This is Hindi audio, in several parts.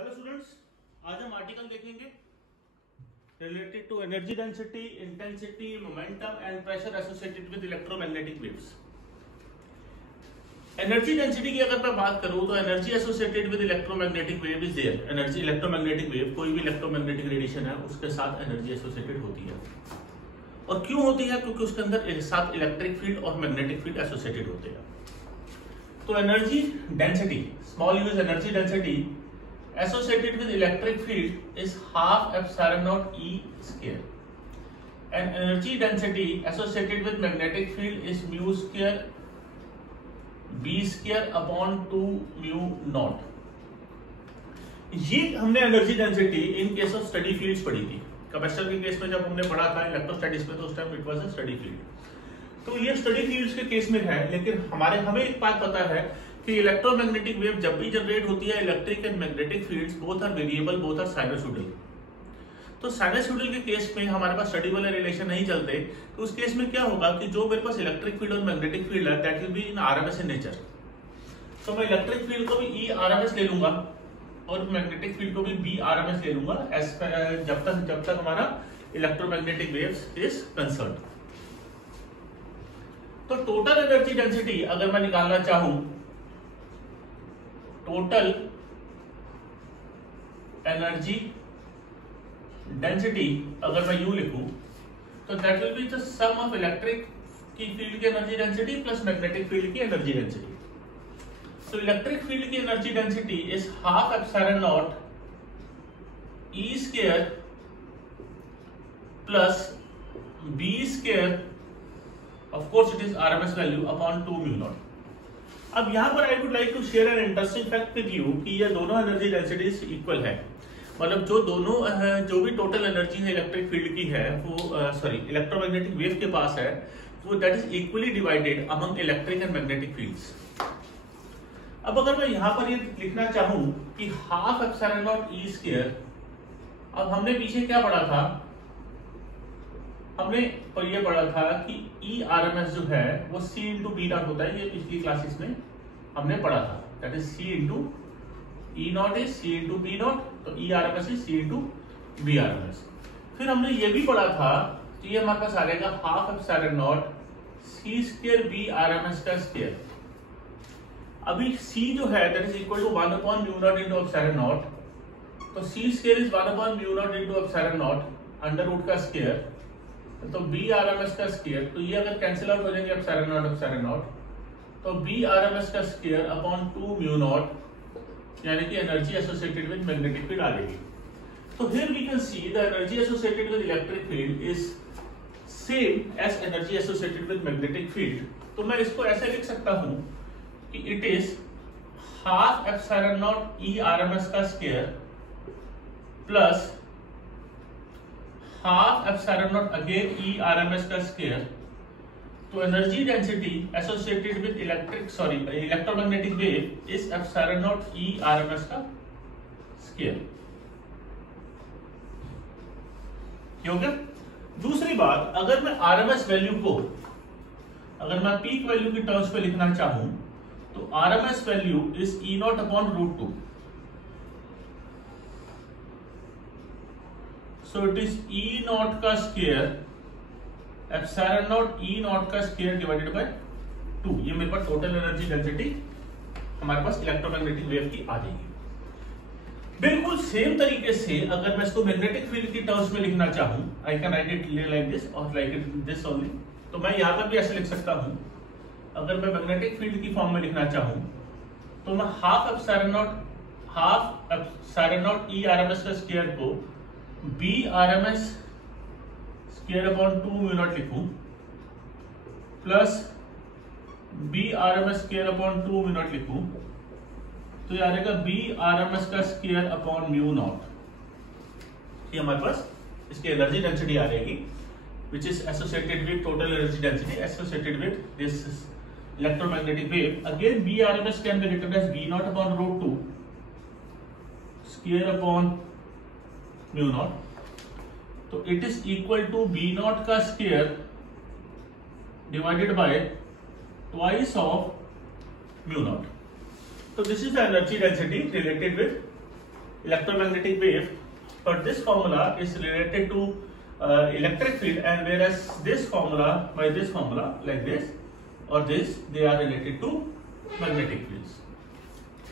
हेलो स्टूडेंट्स, आज हम आर्टिकल देखेंगे related to energy density, intensity, momentum and pressure associated with electromagnetic waves. Energy density की अगर मैं बात करूं तो energy associated with electromagnetic wave is there. Energy electromagnetic wave, कोई भी इलेक्ट्रोमैग्नेटिक रेडिएशन है उसके साथ एनर्जी एसोसिएटेड होती है। और क्यों होती है? क्योंकि उसके अंदर एक साथ इलेक्ट्रिक फील्ड और मैग्नेटिक फील्ड एसोसिएटेड होते हैं। तो energy density, small use energy density associated with electric field is half epsilon naught E square, and energy density associated with magnetic field is mu square B square upon 2 mu naught। ये हमने energy density in case of study fields पढ़ी थी। कैपेसिटर के केस में जब हमने पढ़ा था इलेक्ट्रोस्टैटिक्स में, तो उस time it was a study field. तो ये स्टडी फील्ड्स के केस में है, लेकिन हमें एक बात पता है कि इलेक्ट्रोमैग्नेटिक वेव जब भी जनरेट होती है, electric and magnetic fields both are variable, both are sinusoidal. तो साइनसोइडल के केस में हमारे पास स्टडी वाले रिलेशन नहीं चलते। तो उस केस में क्या होगा कि जो मेरे पास इलेक्ट्रिक फील्ड और मैग्नेटिक फील्ड है that will be in RMS in nature. तो मैं इलेक्ट्रिक फील्ड को भी ई आरएमएस ले लूंगा और मैग्नेटिक फील्ड को भी बी आरएमएस ले लूंगा जब तक हमारा इलेक्ट्रोमैग्नेटिक वेव्स इज कंसर्न्ड। तो टोटल एनर्जी डेंसिटी अगर मैं निकालना चाहूं, टोटल एनर्जी डेंसिटी अगर मैं यू लिखूं तो that will be the sum of electric की फील्ड की energy density plus magnetic field की एनर्जी डेंसिटी। तो इलेक्ट्रिक फील्ड की energy density is half epsilon naught E square plus B square, of course it is RMS value, upon 2 mu naught. अब यहां पर I would like to share an interesting fact with you कि ये दोनों एनर्जी डेंसिटीज इक्वल है। मतलब जो भी टोटल एनर्जी है इलेक्ट्रिक फील्ड की है वो इलेक्ट्रोमैग्नेटिक वेव के पास है, वो that is equally divided among electric and magnetic fields. अब अगर मैं यहां पर ये लिखना चाहूं कि half epsilon naught E square, अब हमने पीछे क्या पढ़ा था? हमने ये पढ़ा था कि ई आरएमएस जो है वो सी इंटू बी नॉट होता है। ये पिछली क्लासेस में हमने पढ़ा था, that is C into E naught is C into B naught, तो E RMS is C into B RMS. फिर हमने ये भी पढ़ा था कि ये हमारे पास आ जाएगा half epsilon naught C square B RMS का स्क्वायर। अभी सी जो है that is equal to 1 upon mu naught into epsilon naught, तो C square is 1 upon mu naught into epsilon naught under root का स्क्वायर, तो बी आरएमएस का स्क्वायर, तो ये अगर कैंसिल आउट हो जाएंगे एप्सिलॉन नॉट, तो बी आरएमएस का स्क्वायर अपॉन 2 म्यू नॉट, यानी कि energy associated with magnetic field आ जाएगी। तो here we can see the energy associated with electric field is same as energy associated with magnetic field. तो मैं इसको ऐसे लिख सकता हूं कि it is half epsilon naught E RMS का square plus half epsilon naught again E RMS का स्क्वायर। तो energy density associated with electromagnetic wave is epsilon naught E RMS का स्क्वायर। हो गया? दूसरी बात, अगर मैं आरएमएस वैल्यू को, अगर मैं पीक वैल्यू की टर्म्स पे लिखना चाहूं तो RMS value is E naught upon root 2। So it is E naught का square epsilon naught E naught का स्क्वायर डिवाइडेड बाय 2। ये मेरे पास टोटल एनर्जी डेंसिटी हमारे पास इलेक्ट्रोमैग्नेटिक वेव की आ जाएगी। बिल्कुल सेम तरीके से अगर मैं इसको मैग्नेटिक फील्ड की टर्म्स में लिखना चाहूं, आई can right it like this और लाइक इट दिस ओनली। तो मैं यहां पर भी ऐसे लिख सकता हूं। अगर मैं मैग्नेटिक फील्ड की फॉर्म में लिखना चाहूं तो मैं half epsilon naught E RMS का स्क्वायर को B RMS square upon 2 mu naught लिखूं plus B RMS square upon 2 mu naught लिखूं, तो ये आ जाएगा बी आरएमएस का स्क्वायर अपॉन म्यू नॉट। ये हमारे पास इसकी एनर्जी डेंसिटी आ जाएगी which is associated with total energy density associated with this electromagnetic wave. Again B RMS can be written as B naught upon root 2 square upon mu naught, तो it is equal to B naught का square divided by twice of mu naught. तो this is the energy density related with electromagnetic wave, but this formula is related to electric field, and whereas this formula by this formula like this or this, they are related to magnetic fields.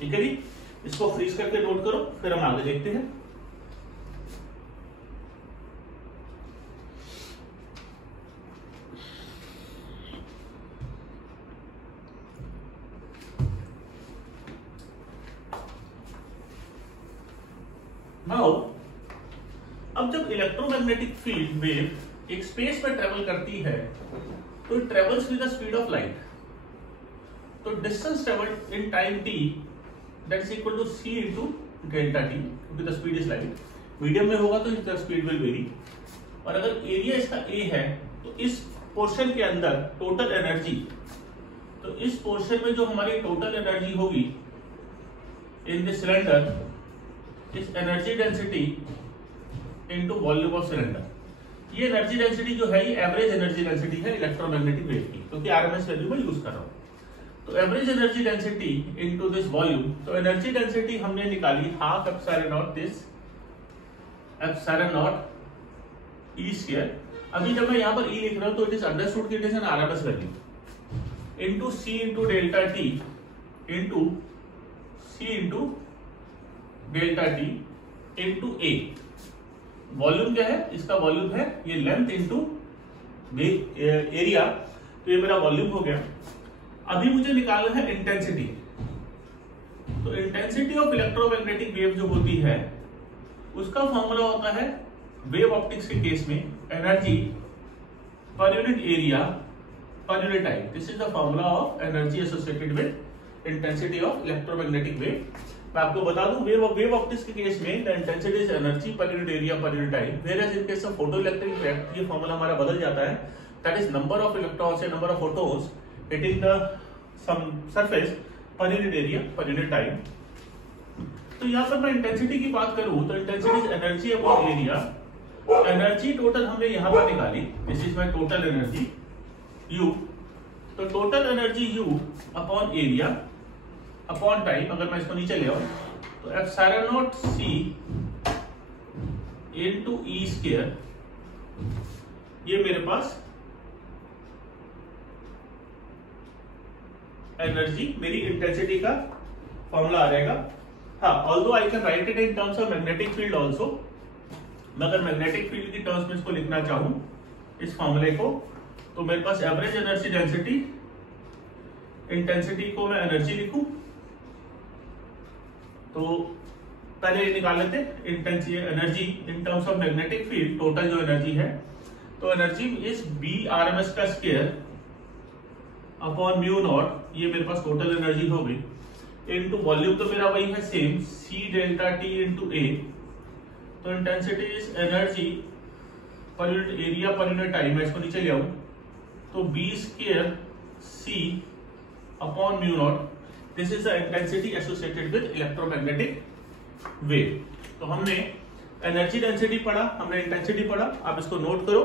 ठीक है जी, इसको फ्रीज करके नोट करो, फिर हम आगे देखते हैं। नाउ अब जब इलेक्ट्रोमैग्नेटिक फील्ड वेव एक स्पेस में ट्रेवल करती है तो it travels with the speed of light. तो distance travelled in time t that is equal to c into delta t, क्योंकि the speed is light. Medium में होगा तो द स्पीड विल वेरी। और अगर एरिया इसका a है तो इस पोर्शन के अंदर टोटल एनर्जी, तो इस पोर्शन में जो हमारी टोटल एनर्जी होगी इन द सिलेंडर इस energy density into volume of cylinder. ये एनर्जी डेंसिटी जो है ये एवरेज एनर्जी डेंसिटी है इलेक्ट्रोमैग्नेटिक वेव की, क्योंकि आरएमएस वैल्यू में यूज कर रहा हूं। तो average energy density into this volume, तो एनर्जी डेंसिटी हमने निकाली half epsilon not this epsilon naught E square. अभी जब मैं यहां पर ई लिख रहा हूं तो इट इज अंडरस्टूड कि it is an RMS value into C into delta T into C into delta T into A. Volume क्या है इसका? वॉल्यूम है ये लेंथ इंटू एरिया, तो ये मेरा वॉल्यूम हो गया। अभी मुझे निकालना है इंटेंसिटी। तो इंटेंसिटी ऑफ इलेक्ट्रोमैग्नेटिक वेव जो होती है उसका फॉर्मूला होता है वेव ऑप्टिक्स के केस में energy per unit area per unit time. This is the formula of energy associated with intensity of electromagnetic wave. मैं आपको बता दूं वेव ऑप्टिक्स के केस में the intensity is energy per unit area per unit time, whereas in case of photoelectric effect ये फॉर्मूला हमारा बदल जाता है, that is number of electrons या number of photons hitting the some surface per unit area per unit time. तो यहां पर मैं इंटेंसिटी की बात करूं तो intensity is energy upon area. Energy total हमने यहां पर निकाली, this is my total energy U। तो total energy U upon area upon time, अगर मैं इसको नीचे ले आऊं तो epsilon naught c into e square, ये मेरे पास एनर्जी मेरी इंटेंसिटी का फॉर्मूला आ जाएगा। हाँ, although I can right it in terms of magnetic field also. मैं अगर मैग्नेटिक फील्ड की टर्म्स में इसको लिखना चाहूं इस फॉर्मूले को, तो मेरे पास एवरेज एनर्जी डेंसिटी, इंटेंसिटी को मैं एनर्जी लिखूं तो पहले ये निकाल लेते intensity energy in terms of magnetic field. Total जो एनर्जी है तो एनर्जी इज बी आरएमएस का स्क्वायर अपॉन म्यू नॉट, ये मेरे पास टोटल एनर्जी हो गई, इनटू वॉल्यूम तो मेरा वही है same C delta T into A. तो intensity is energy per unit area per unit time, मैं इसको नीचे ले आऊं तो B square C upon mu naught. This is the intensity associated with electromagnetic wave. तो हमने एनर्जी डेंसिटी पढ़ा, हमने इंटेंसिटी पढ़ा। आप इसको नोट करो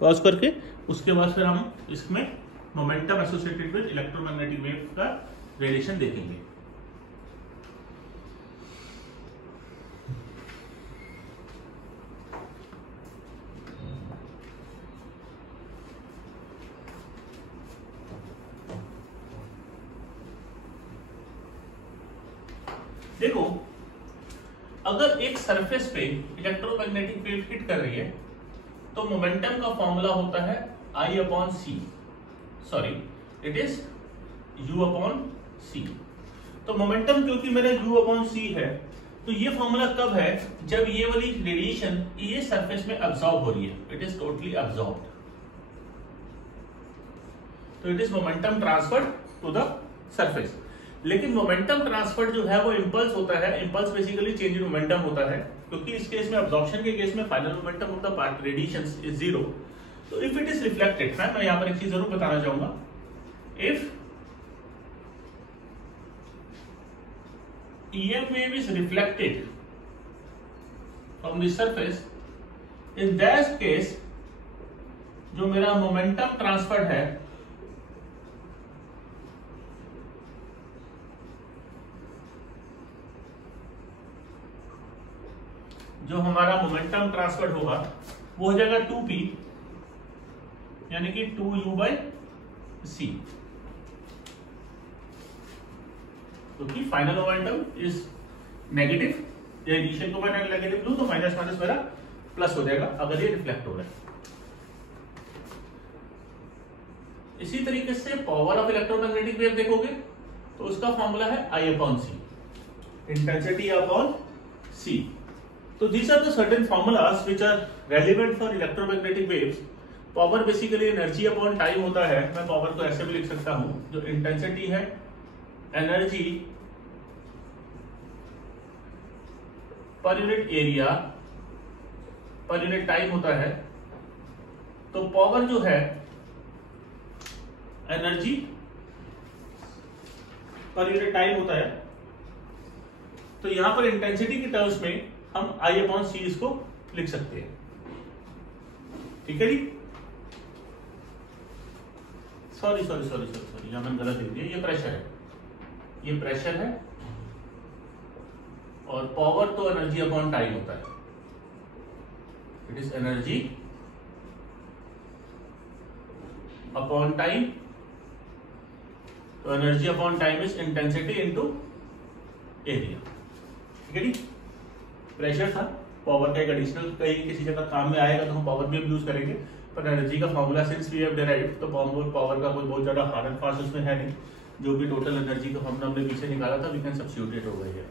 पॉज करके, उसके बाद फिर हम इसमें momentum associated with electromagnetic wave का रेडिएशन देखेंगे। देखो, अगर एक सरफेस पे इलेक्ट्रोमैग्नेटिक वेव हिट कर रही है तो मोमेंटम का फॉर्मूला होता है I upon C, sorry it is U upon C. तो मोमेंटम क्योंकि मेरा U अपॉन सी है, तो ये फॉर्मूला कब है? जब ये वाली रेडिएशन ये सरफेस में अब्सॉर्ब हो रही है, इट इज टोटली अब्सॉर्ब्ड, तो it is momentum transferred to the surface. लेकिन मोमेंटम ट्रांसफर जो है वो इंपल्स होता है, impulse basically change in momentum होता है, क्योंकि इस केस में अब्जॉर्प्शन के केस में final momentum of the part radiation is zero. तो इफ इट इज रिफ्लेक्टेड, मैं यहां पर एक चीज जरूर बताना चाहूंगा, if EM wave is reflected from the surface, in that case जो मेरा मोमेंटम ट्रांसफर है जो हमारा मोमेंटम ट्रांसफर होगा वो हो जाएगा 2p यानी कि 2u/c, क्योंकि फाइनल मोमेंटम इज नेगेटिव, या इनिशियल को मैंने नेगेटिव लूं तो माइनस माइनस मेरा प्लस हो जाएगा अगर ये रिफ्लेक्ट हो रहा है। इसी तरीके से पावर ऑफ इलेक्ट्रोमैग्नेटिक वेव देखोगे तो उसका फॉर्मूला है I/C, इंटेंसिटी अपॉन C। तो these are the certain formulas which are relevant for electromagnetic waves। Power basically energy upon time होता है। मैं पावर को ऐसे भी लिख सकता हूं, जो इंटेंसिटी है energy per unit area per unit time होता है। तो पावर जो है एनर्जी पर यूनिट टाइम होता है, तो यहां पर इंटेंसिटी के टर्म्स में हम I/C इसको लिख सकते हैं। ठीक है जी। सॉरी यहां मैंने गलत लिख दिया, ये प्रेशर है, ये प्रेशर है, और पावर तो एनर्जी अपॉन टाइम होता है। It is energy upon time, तो energy upon time is intensity into area. ठीक है जी। प्रेशर था, पावर का एक एडिशनल कहीं किसी जगह काम में आएगा तो हम पावर भी यूज करेंगे, पर एनर्जी का formula since we have derived, तो पावर का कोई बहुत ज्यादा हार्ड एंड फास्ट उसमें है नहीं। जो भी टोटल एनर्जी का फॉर्मूला हमने पीछे निकाला था, we can substitute it over here.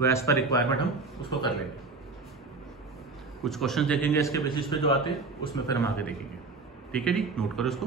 वो एज पर रिक्वायरमेंट हम उसको कर लेंगे। कुछ क्वेश्चन देखेंगे इसके बेसिस पे जो आते हैं, उसमें फिर हम आगे देखेंगे। ठीक है जी, नोट करो इसको।